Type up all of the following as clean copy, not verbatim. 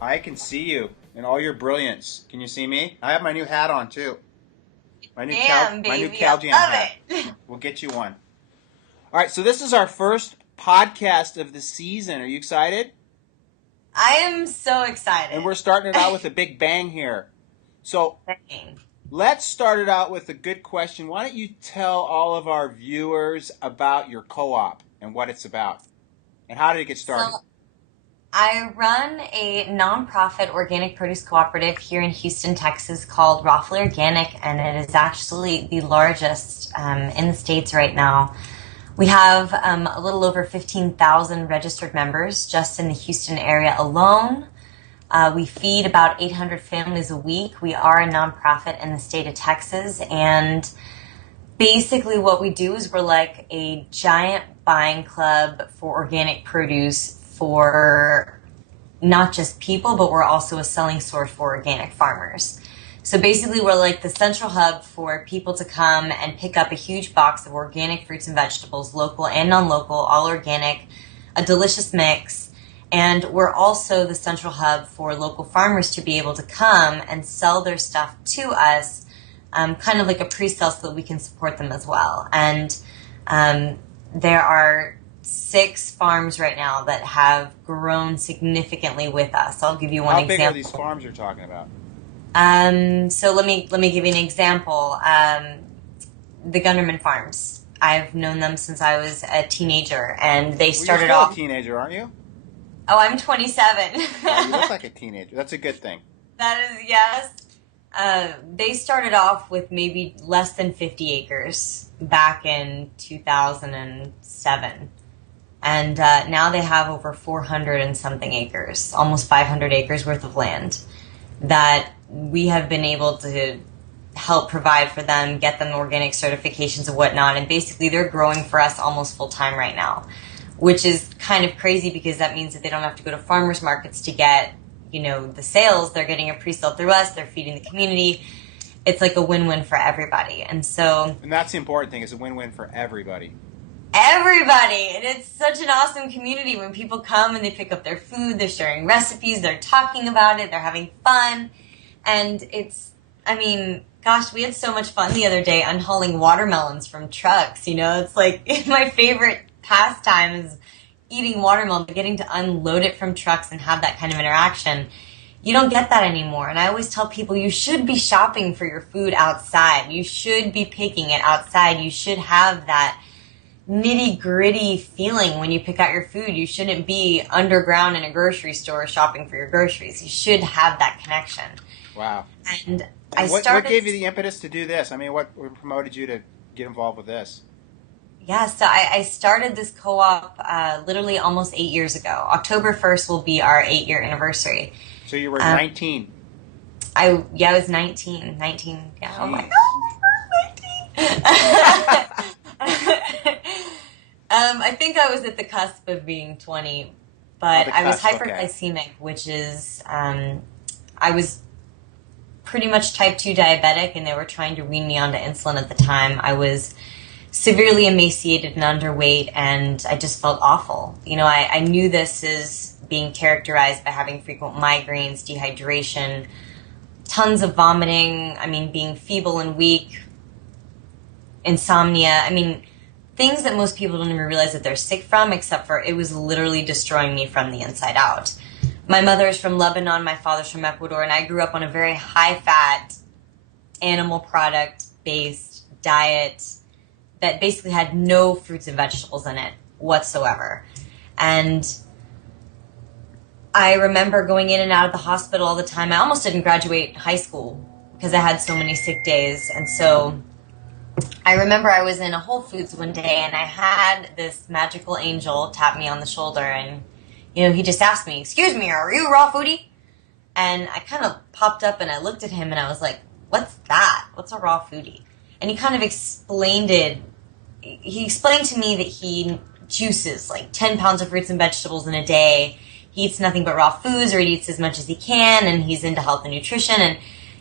I can see you in all your brilliance. Can you see me? I have my new hat on too. Damn, My new baby, I Cal Jam hat. love it. We'll get you one. All right, so this is our first podcast of the season. Are you excited? I am so excited. And we're starting it out with a big bang here. So let's start it out with a good question. Why don't you tell all of our viewers about your co-op and what it's about? And how did it get started? So I run a nonprofit organic produce cooperative here in Houston, Texas called Rawfully Organic, and it is actually the largest in the States right now. We have a little over 15,000 registered members just in the Houston area alone. We feed about 800 families a week. We are a nonprofit in the state of Texas, and basically what we do is we're like a giant buying club for organic produce for not just people, but we're also a selling source for organic farmers. So basically we're like the central hub for people to come and pick up a huge box of organic fruits and vegetables, local and non-local, all organic, a delicious mix. And we're also the central hub for local farmers to be able to come and sell their stuff to us, kind of like a pre-sale so that we can support them as well. And there are 6 farms right now that have grown significantly with us. I'll give you one example. How big are these farms you're talking about? So let me give you an example. The Gunderman Farms. I've known them since I was a teenager, and they started you're still off. A teenager, aren't you? Oh, I'm 27. Oh, you look like a teenager. That's a good thing. That is, yes. They started off with maybe less than 50 acres back in 2007. And now they have over 400 and something acres, almost 500 acres worth of land that we have been able to help provide for them, get them organic certifications and whatnot. And basically they're growing for us almost full time right now, which is kind of crazy because that means that they don't have to go to farmers markets to get, the sales. They're getting a pre-sale through us. They're feeding the community. It's like a win-win for everybody. And that's the important thing, is a win-win for everybody. Everybody. And it's such an awesome community when people come and they pick up their food, they're sharing recipes, they're talking about it, they're having fun. And gosh, we had so much fun the other day unhauling watermelons from trucks. It's like my favorite pastime is eating watermelon, but getting to unload it from trucks and have that kind of interaction. You don't get that anymore. And I always tell people you should be shopping for your food outside. You should be picking it outside. You should have that nitty-gritty feeling when you pick out your food. You shouldn't be underground in a grocery store shopping for your groceries. You should have that connection. Wow. And what gave you the impetus to do this? What promoted you to get involved with this? Yeah, so I started this co-op literally almost 8 years ago. October 1st will be our 8-year anniversary. So you were 19. I was 19. 19, yeah. Jeez. Oh my God, 19. I think I was at the cusp of being 20, but I was hyperglycemic, which is, I was pretty much type 2 diabetic, and they were trying to wean me onto insulin at the time. I was severely emaciated and underweight, and I just felt awful. I knew this as being characterized by having frequent migraines, dehydration, tons of vomiting, being feeble and weak, insomnia. Things that most people don't even realize that they're sick from, except for it was literally destroying me from the inside out. My mother is from Lebanon, my father's from Ecuador, and I grew up on a very high-fat, animal product-based diet that basically had no fruits and vegetables in it whatsoever. And I remember going in and out of the hospital all the time. I almost didn't graduate high school because I had so many sick days. And so I remember I was in a Whole Foods one day, and I had this magical angel tap me on the shoulder, and he just asked me, "Excuse me, are you a raw foodie?" And I kind of popped up and I looked at him and I was like, "What's that? What's a raw foodie?" And he kind of explained it. He explained to me that he juices like 10 pounds of fruits and vegetables in a day. He eats nothing but raw foods, or he eats as much as he can, and he's into health and nutrition. And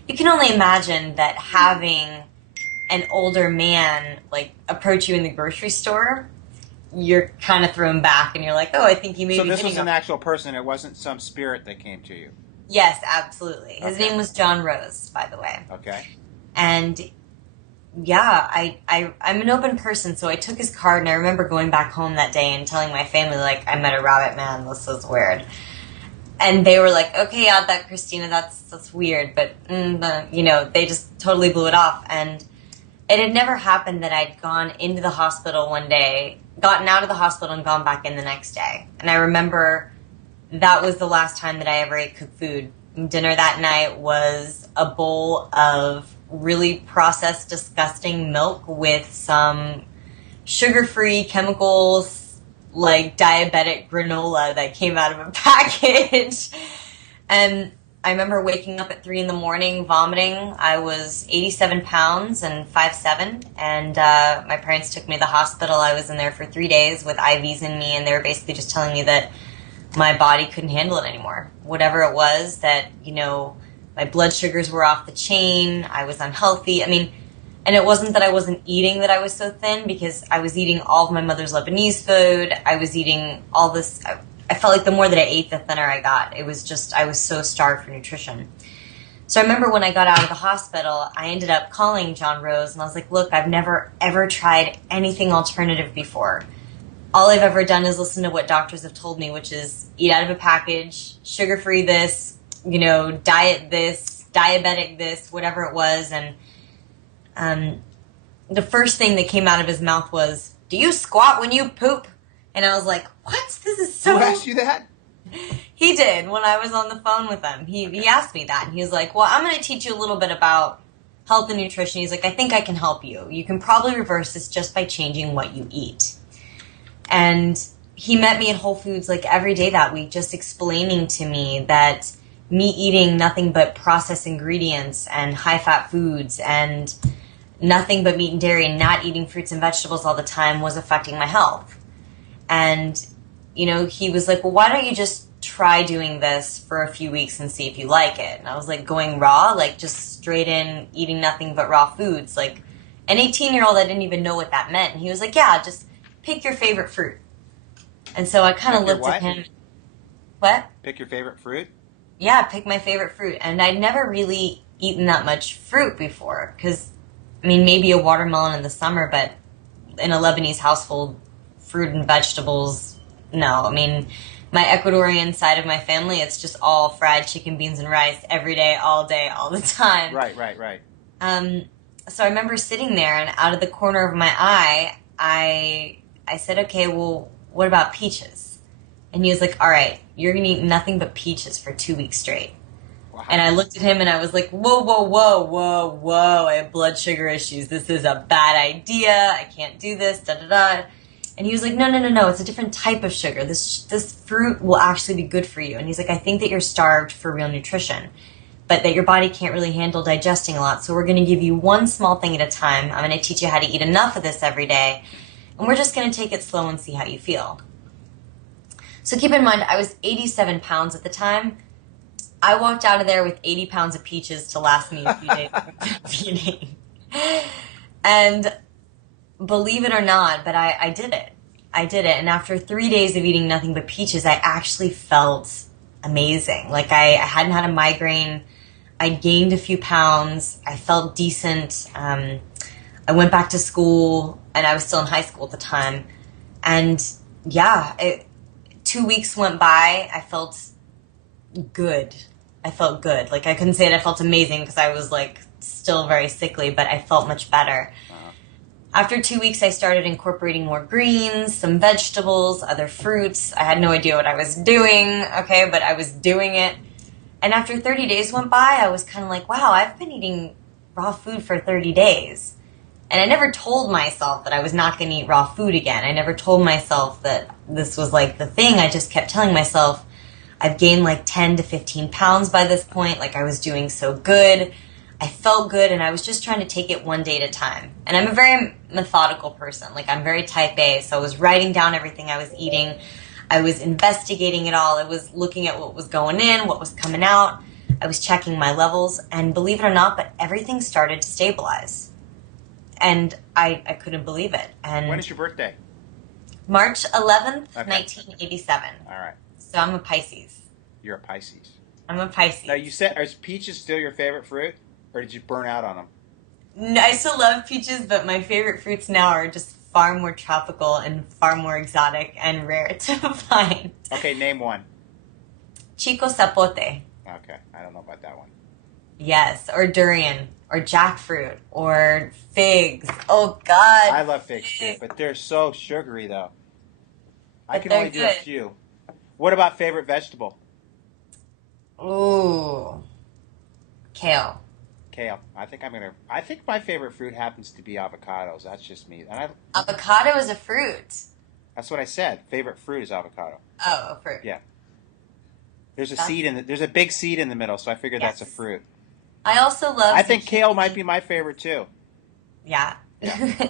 you can only imagine that having an older man approach you in the grocery store, you're kind of thrown back, and you're like, "Oh, I think he may be." So this was an actual person. It wasn't some spirit that came to you. Yes, absolutely. His Okay. name was John Rose, by the way. Okay. And yeah, I'm an open person, so I took his card and I remember going back home that day and telling my family, like, I met a rabbit man, this is weird. And they were like, okay, yeah, that Kristina, that's weird, but, they just totally blew it off. And it had never happened that I'd gone into the hospital one day, gotten out of the hospital and gone back in the next day. And I remember that was the last time that I ever ate cooked food. Dinner that night was a bowl of really processed, disgusting milk with some sugar-free chemicals, like diabetic granola that came out of a package. And I remember waking up at 3 in the morning, vomiting. I was 87 pounds and 5'7", and my parents took me to the hospital. I was in there for 3 days with IVs in me, and they were basically just telling me that my body couldn't handle it anymore. Whatever it was, that, my blood sugars were off the chain, I was unhealthy. I mean, and it wasn't that I wasn't eating that I was so thin, because I was eating all of my mother's Lebanese food. I was eating all this. I felt like the more that I ate, the thinner I got. It was just, I was so starved for nutrition. So I remember when I got out of the hospital, I ended up calling John Rose, and I was like, look, I've never ever tried anything alternative before. All I've ever done is listen to what doctors have told me, which is eat out of a package, sugar-free this, diet this, diabetic this, whatever it was. And the first thing that came out of his mouth was, do you squat when you poop? And I was like, what? This is so... Who asked you that? He did, when I was on the phone with him. He asked me that, and he was like, well, I'm going to teach you a little bit about health and nutrition. He's like, I think I can help you. You can probably reverse this just by changing what you eat. And he met me at Whole Foods like every day that week, just explaining to me that me eating nothing but processed ingredients and high-fat foods and nothing but meat and dairy and not eating fruits and vegetables all the time was affecting my health. And, he was like, well, why don't you just try doing this for a few weeks and see if you like it? And I was like, going raw, like just straight in, eating nothing but raw foods. Like an 18-year-old, I didn't even know what that meant. And he was like, yeah, just pick your favorite fruit. And so I kind of looked at him. What? Pick your favorite fruit? Yeah, pick my favorite fruit. And I'd never really eaten that much fruit before, because, maybe a watermelon in the summer, but in a Lebanese household, fruit and vegetables, no. My Ecuadorian side of my family, it's just all fried chicken, beans, and rice every day, all the time. Right. So I remember sitting there, and out of the corner of my eye, I said, okay, well, what about peaches? And he was like, all right, you're going to eat nothing but peaches for 2 weeks straight. Wow. And I looked at him and I was like, whoa, I have blood sugar issues. This is a bad idea. I can't do this, da-da-da. And he was like, no, it's a different type of sugar. This fruit will actually be good for you. And he's like, I think that you're starved for real nutrition, but that your body can't really handle digesting a lot. So we're going to give you one small thing at a time. I'm going to teach you how to eat enough of this every day. And we're just going to take it slow and see how you feel. So keep in mind, I was 87 pounds at the time. I walked out of there with 80 pounds of peaches to last me a few days of feeding. And believe it or not, but I did it. And after 3 days of eating nothing but peaches, I actually felt amazing. Like I hadn't had a migraine. I gained a few pounds. I felt decent. I went back to school, and I was still in high school at the time. And yeah, 2 weeks went by. I felt good. Like I couldn't say that I felt amazing because I was like still very sickly, but I felt much better. After 2 weeks, I started incorporating more greens, some vegetables, other fruits. I had no idea what I was doing, okay, but I was doing it. And after 30 days went by, I was kind of like, wow, I've been eating raw food for 30 days. And I never told myself that I was not going to eat raw food again. I never told myself that this was like the thing. I just kept telling myself I've gained like 10 to 15 pounds by this point. Like I was doing so good. I felt good, and I was just trying to take it one day at a time. And I'm a very methodical person. Like I'm very type A. So I was writing down everything I was eating. I was investigating it all. I was looking at what was going in, what was coming out. I was checking my levels. And believe it or not, but everything started to stabilize. And I couldn't believe it. And when is your birthday? March 11th, Okay. 1987. All right. So I'm a Pisces. You're a Pisces. I'm a Now you Pisces. said, are peaches still your favorite fruit, or did you burn out on them? I still love peaches, but my favorite fruits now are just far more tropical and far more exotic and rare to find. Okay, name one. Chico sapote, Okay, I don't know about that one. yes, or durian, or jackfruit, or figs. Oh God, I love figs too, figs. but they're so sugary though. I But can they're only do a good. few. What about favorite vegetable? Ooh, kale. Kale. I think my favorite fruit happens to be avocados. That's just me. Avocado is a fruit. That's what I said. Favorite fruit is avocado. Oh, a fruit. Yeah. That's There's a big seed in the middle, so I figured that's a yes. fruit. I also love I think kale might zucchini. be my favorite too. Yeah. Yeah.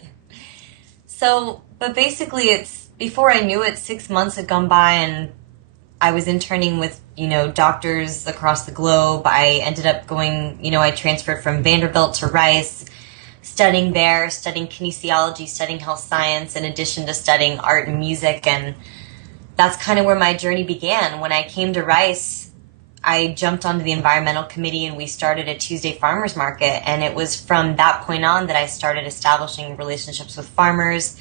So, but basically, it's before I knew it, 6 months had gone by, and I was interning with, doctors across the globe. I ended up going, I transferred from Vanderbilt to Rice, studying there, studying kinesiology, studying health science, in addition to studying art and music. And that's kind of where my journey began. When I came to Rice, I jumped onto the environmental committee and we started a Tuesday farmers market. And it was from that point on that I started establishing relationships with farmers.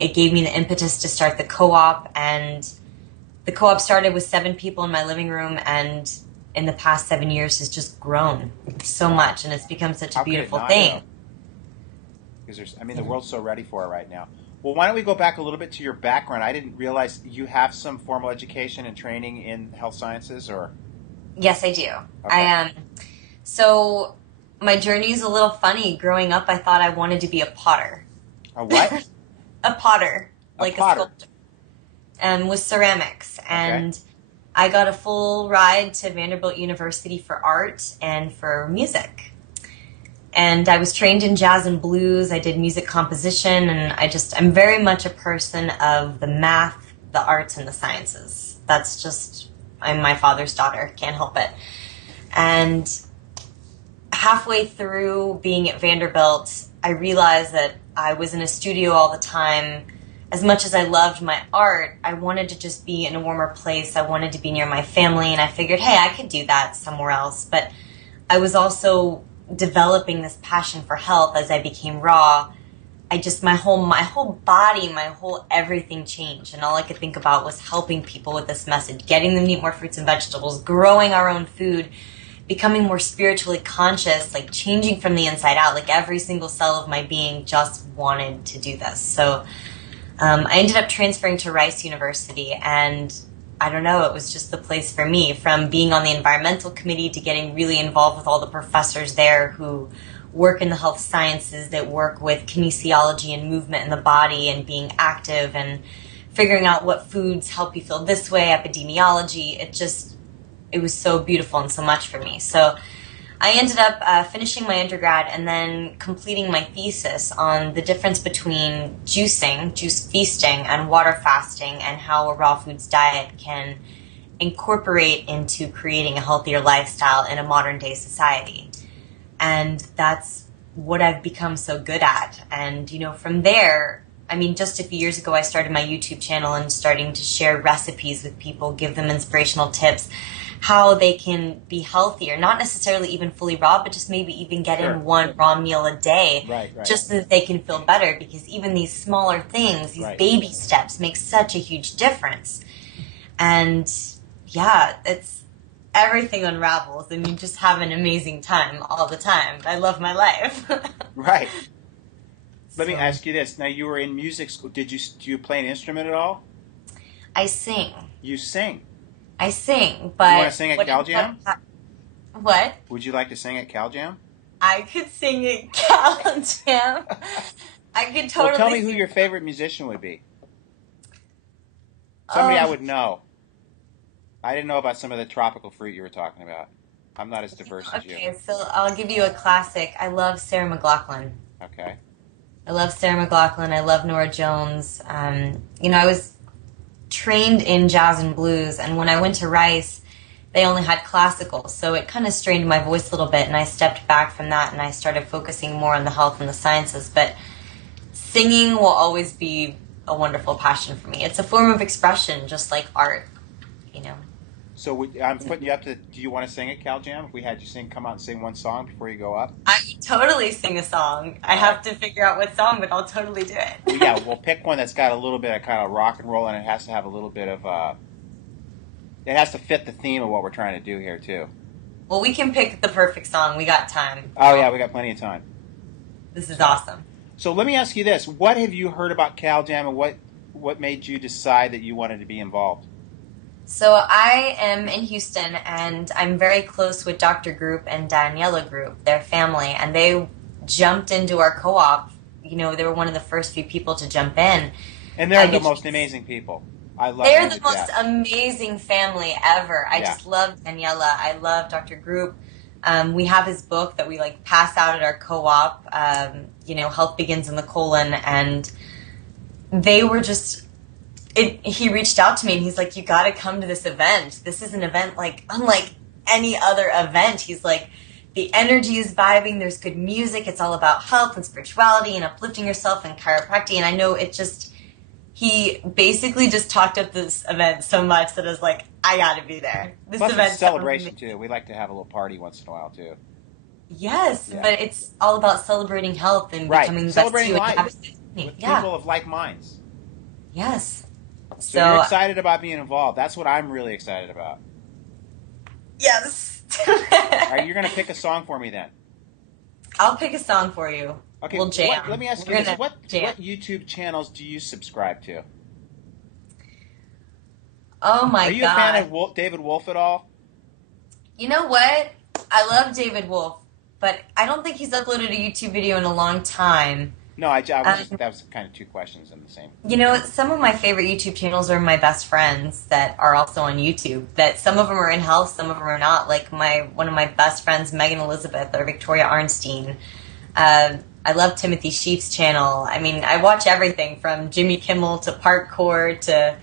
It gave me the impetus to start the co-op, and the co-op started with 7 people in my living room, and in the past 7 years has just grown so much, and it's become such a How could it beautiful not though? thing. Because the world's so ready for it right now. Well, why don't we go back a little bit to your background? I didn't realize you have some formal education and training in health sciences, or Yes, I do. I okay, am. So my journey is a little funny. Growing up, I thought I wanted to be a potter. a what? A potter, A like a potter. sculptor, with ceramics. Okay. And I got a full ride to Vanderbilt University for art and for music. And I was trained in jazz and blues. I did music composition, and I'm very much a person of the math, the arts, and the sciences. I'm my father's daughter, can't help it. And halfway through being at Vanderbilt, I realized that I was in a studio all the time. As much as I loved my art, I wanted to just be in a warmer place. I wanted to be near my family, and I figured, hey, I could do that somewhere else. But I was also developing this passion for health as I became raw. My whole body, my whole everything changed, and all I could think about was helping people with this message, getting them to eat more fruits and vegetables, growing our own food, becoming more spiritually conscious, like changing from the inside out. Like every single cell of my being just wanted to do this. So I ended up transferring to Rice University, and I don't know, it was just the place for me. From being on the environmental committee to getting really involved with all the professors there who work in the health sciences, that work with kinesiology and movement in the body and being active and figuring out what foods help you feel this way, epidemiology. It was so beautiful and so much for me. So I ended up finishing my undergrad and then completing my thesis on the difference between juicing, juice feasting, and water fasting, and how a raw foods diet can incorporate into creating a healthier lifestyle in a modern day society. And that's what I've become so good at. And, from there, just a few years ago, I started my YouTube channel and starting to share recipes with people, give them inspirational tips, how they can be healthier, not necessarily even fully raw, but just maybe even get Sure. in one raw meal a day, Right. Right. just so that they can feel better. Because even these smaller things, these Right. baby steps, make such a huge difference. And yeah, it's everything unravels, and you just have an amazing time all the time. I love my life. Right. Let me So ask you this. Now, you were in music school. Do you play an instrument at all? I sing. You sing. I sing, You want but to sing at Cal Jam? what? Would you like to sing at Cal Jam? I could sing at Cal Jam. I could Well, tell totally me who sing. your favorite musician would be. Somebody I Oh, would know. I didn't know about some of the tropical fruit you were talking about. I'm not as diverse as you. okay, so I'll give you a classic. I love Sarah McLachlan. Okay. I love Sarah McLachlan. I love Nora Jones. I was trained in jazz and blues, and when I went to Rice, they only had classical, so it kind of strained my voice a little bit, and I stepped back from that, and I started focusing more on the health and the sciences. But singing will always be a wonderful passion for me. It's a form of expression, just like art, you know. So I'm putting you up to. Do you want to sing it, Cal Jam? If we had you come out and sing one song before you go up. I would totally sing a song. I All right. have to figure out what song, but I'll totally do Well, yeah, it. we'll pick one that's got a little bit of kind of rock and roll, and it has to have a little bit of. It has to fit the theme of what we're trying to do here too. Well, we can pick the perfect song. We got time. Oh yeah, we got plenty of time. This is awesome. So let me ask you this: what have you heard about Cal Jam, and what made you decide that you wanted to be involved? So I am in Houston, and I'm very close with Dr. Group and Daniela Group, their family, and they jumped into our co-op. You know, they were one of the first few people to jump in. And they're the most amazing people. I love They're them the to most death. amazing family ever. I just love Daniela. I love Dr. Group. We have his book that we like pass out at our co-op. You know, Health Begins in the Colon, and they were just. He reached out to me and he's like, you got to come to this event. This is an event like unlike any other event. He's like, the energy is vibing. There's good music. It's all about health and spirituality and uplifting yourself and chiropractic. And I know he basically just talked up this event so much that I was like, I got to be there. This Plus event it's a celebration too. We like to have a little party once in a while too. Yes, but it's all about celebrating health and becoming the best you life with people of like minds. Yes. So you're excited about being involved. That's what I'm really excited about. Yes. All right, you're going to pick a song for me then. I'll pick a song for you. Okay, we'll jam. Let me ask you this. What YouTube channels do you subscribe to? Oh my God. Are you a fan of David Wolf at all? You know what? I love David Wolf, but I don't think he's uploaded a YouTube video in a long time. No, that was kind of two questions in the same. You know, some of my favorite YouTube channels are my best friends that are also on YouTube. That some of them are in health, some of them are not. Like one of my best friends, Megan Elizabeth or Victoria Arnstein. I love Timothy Sheaf's channel. I mean, I watch everything from Jimmy Kimmel to parkour to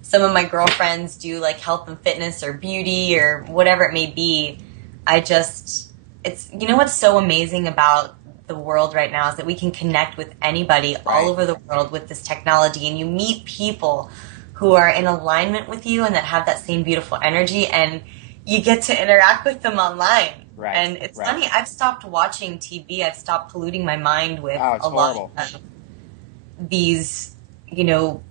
some of my girlfriends do like health and fitness or beauty or whatever it may be. You know what's so amazing about the world right now is that we can connect with anybody all over the world with this technology, and you meet people who are in alignment with you and that have that same beautiful energy, and you get to interact with them online. Right. And it's funny, I've stopped watching TV. I've stopped polluting my mind with lot of these, you know,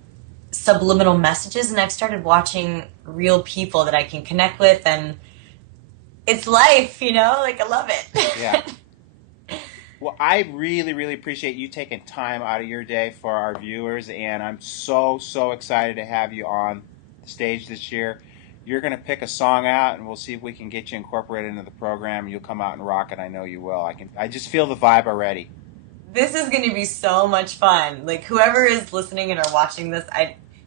subliminal messages, and I've started watching real people that I can connect with, and it's life, you know, like I love it. Yeah. Well, I really, really appreciate you taking time out of your day for our viewers, and I'm so, so excited to have you on the stage this year. You're going to pick a song out, and we'll see if we can get you incorporated into the program. You'll come out and rock it. I know you will. I just feel the vibe already. This is going to be so much fun. Like, whoever is listening and are watching this,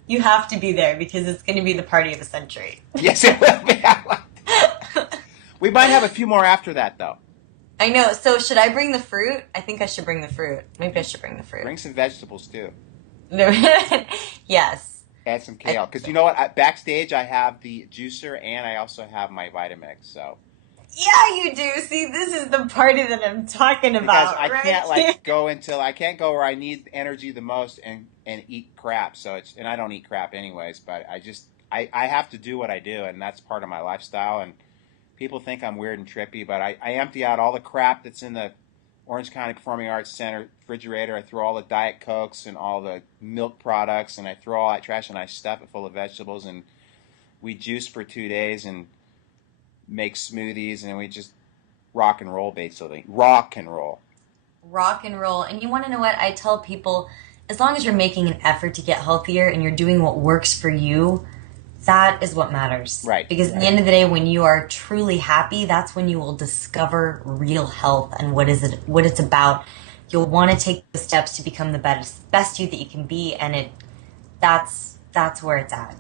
you have to be there because it's going to be the party of the century. Yes, it will be. We might have a few more after that, though. I know. So should I bring the fruit? I think I should bring the fruit. Maybe I should bring the fruit. Bring some vegetables, too. Yes. Add some kale. Because you know what? Backstage, I have the juicer, and I also have my Vitamix, so... Yeah, you do. See, this is the party that I'm talking about. Because I can't go where I need energy the most and eat crap. And I don't eat crap anyways, but I have to do what I do, and that's part of my lifestyle. And people think I'm weird and trippy, but I empty out all the crap that's in the Orange County Performing Arts Center refrigerator. I throw all the Diet Cokes and all the milk products, and I throw all that trash, and I stuff it full of vegetables, and we juice for 2 days and make smoothies, and we just rock and roll, basically. Rock and roll. Rock and roll. And you want to know what? I tell people, as long as you're making an effort to get healthier and you're doing what works for you, that is what matters. Right. Because at the end of the day, when you are truly happy, that's when you will discover real health and what it's about. You'll want to take the steps to become the best you that you can be, and that's where it's at.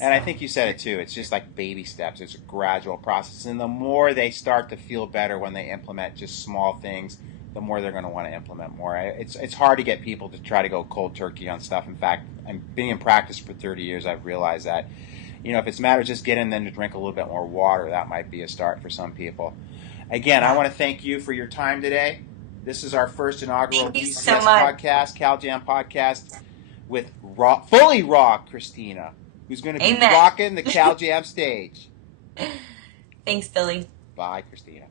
And I think you said it too. It's just like baby steps. It's a gradual process. And the more they start to feel better when they implement just small things, the more they're going to want to implement more. It's hard to get people to try to go cold turkey on stuff. In fact, I'm being in practice for 30 years. I've realized that, you know, if it's a matter of just getting them to drink a little bit more water, that might be a start for some people. Again, I want to thank you for your time today. This is our first inaugural DCS podcast, Cal Jam podcast, with FullyRaw Kristina, who's going to be rocking the Cal Jam stage. Thanks, Billy. Bye, Kristina.